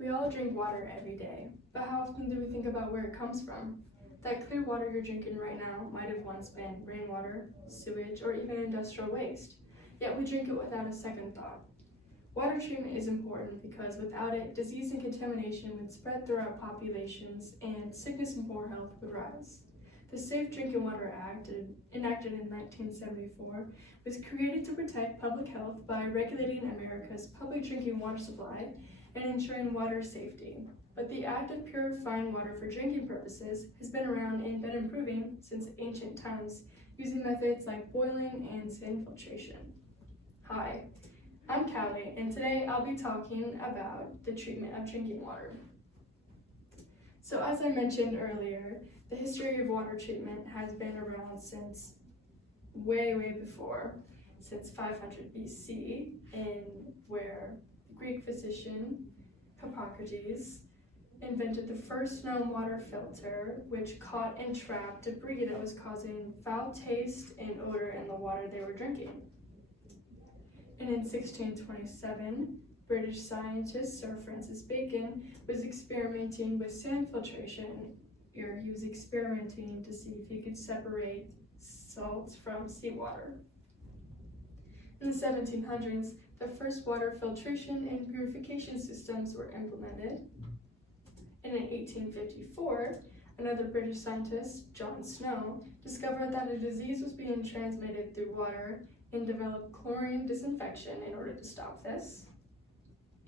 We all drink water every day, but how often do we think about where it comes from? That clear water you're drinking right now might have once been rainwater, sewage, or even industrial waste, yet we drink it without a second thought. Water treatment is important because without it, disease and contamination would spread throughout populations and sickness and poor health would rise. The Safe Drinking Water Act, enacted in 1974, was created to protect public health by regulating America's public drinking water supply and ensuring water safety. But the act of purifying water for drinking purposes has been around and been improving since ancient times, using methods like boiling and sand filtration. Hi, I'm Callie, and today I'll be talking about the treatment of drinking water. So as I mentioned earlier, the history of water treatment has been around since way before, since 500 BC, where the Greek physician Hippocrates invented the first known water filter, which caught and trapped debris that was causing foul taste and odor in the water they were drinking. And in 1627, British scientist Sir Francis Bacon was experimenting with sand filtration. He was experimenting to see if he could separate salts from seawater. In the 1700s, the first water filtration and purification systems were implemented. And in 1854, another British scientist, John Snow, discovered that a disease was being transmitted through water and developed chlorine disinfection in order to stop this.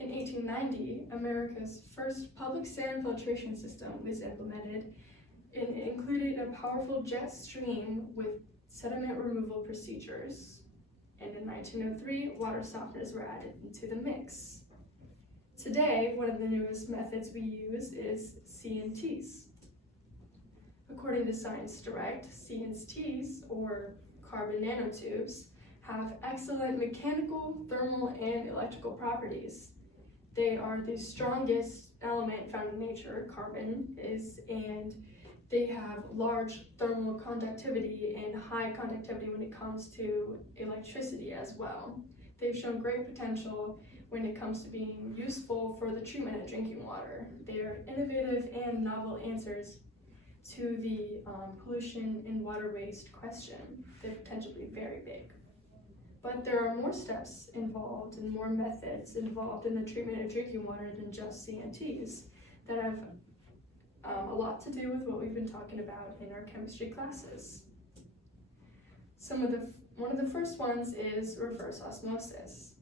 In 1890, America's first public sand filtration system was implemented, and it included a powerful jet stream with sediment removal procedures. And in 1903, water softeners were added into the mix. Today, one of the newest methods we use is CNTs. According to Science Direct, CNTs, or carbon nanotubes, have excellent mechanical, thermal, and electrical properties. They are the strongest element found in nature, carbon is, and they have large thermal conductivity and high conductivity when it comes to electricity as well. They've shown great potential when it comes to being useful for the treatment of drinking water. They are innovative and novel answers to the pollution and water waste question. They're potentially very big. But there are more steps involved and more methods involved in the treatment of drinking water than just CNTs that have a lot to do with what we've been talking about in our chemistry classes. One of the first ones is reverse osmosis.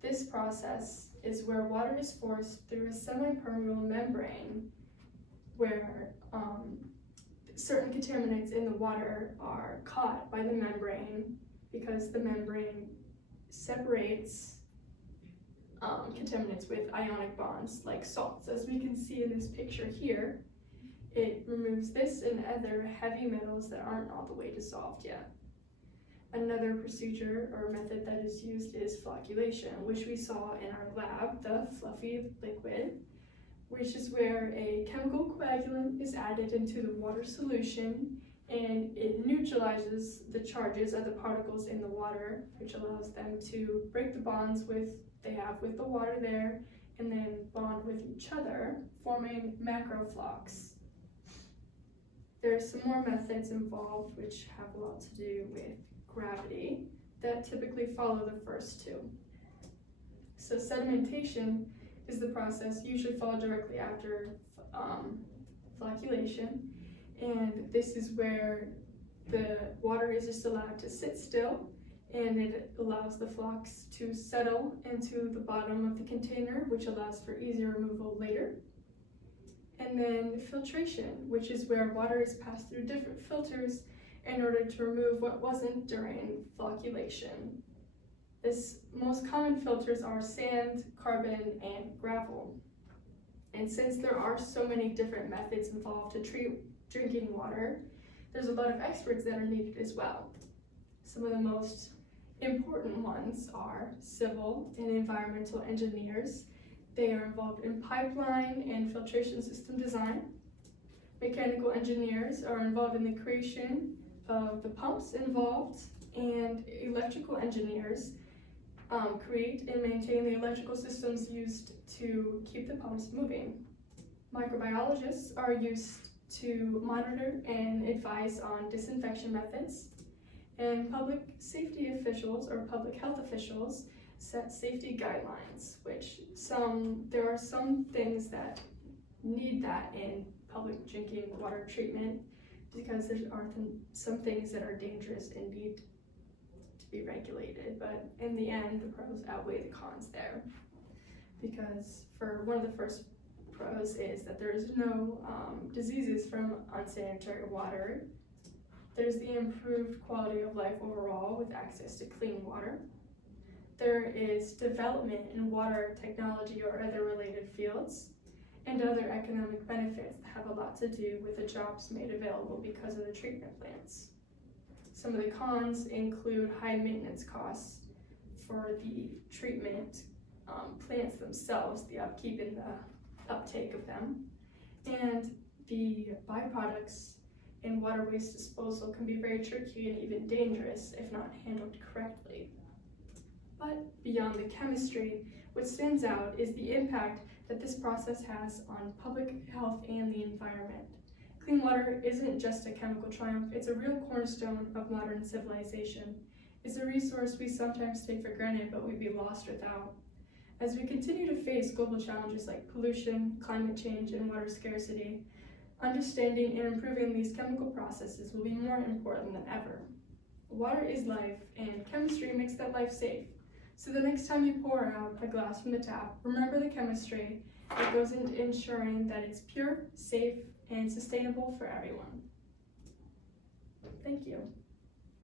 This process is where water is forced through a semi-permeable membrane where certain contaminants in the water are caught by the membrane because the membrane separates contaminants with ionic bonds like salts. As we can see in this picture here, it removes this and other heavy metals that aren't all the way dissolved yet. Another procedure or method that is used is flocculation, which we saw in our lab, the fluffy liquid, which is where a chemical coagulant is added into the water solution and it neutralizes the charges of the particles in the water, which allows them to break the bonds they have with the water there and then bond with each other, forming macroflocs. There are some more methods involved which have a lot to do with gravity that typically follow the first two. So sedimentation is the process usually followed directly after flocculation, and this is where the water is just allowed to sit still and it allows the flocks to settle into the bottom of the container, which allows for easier removal later. And then filtration, which is where water is passed through different filters in order to remove what wasn't during flocculation. The most common filters are sand, carbon, and gravel. And since there are so many different methods involved to treat drinking water, there's a lot of experts that are needed as well. Some of the most important ones are civil and environmental engineers. They are involved in pipeline and filtration system design. Mechanical engineers are involved in the creation of the pumps involved, and electrical engineers create and maintain the electrical systems used to keep the pumps moving. Microbiologists are used to monitor and advise on disinfection methods, and public safety officials or public health officials set safety guidelines, which there are some things that need that in public drinking water treatment because there are some things that are dangerous and need to be regulated, but in the end the pros outweigh the cons there, because for one of the first pros is that there is no diseases from unsanitary water. There's the improved quality of life overall with access to clean water. There is development in water technology or other related fields, and other economic benefits that have a lot to do with the jobs made available because of the treatment plants. Some of the cons include high maintenance costs for the treatment plants themselves, the upkeep and the uptake of them, and the byproducts in water waste disposal can be very tricky and even dangerous if not handled correctly. But beyond the chemistry, what stands out is the impact that this process has on public health and the environment. Clean water isn't just a chemical triumph, it's a real cornerstone of modern civilization. It's a resource we sometimes take for granted, but we'd be lost without. As we continue to face global challenges like pollution, climate change, and water scarcity, understanding and improving these chemical processes will be more important than ever. Water is life, and chemistry makes that life safe. So the next time you pour out a glass from the tap, remember the chemistry that goes into ensuring that it's pure, safe, and sustainable for everyone. Thank you.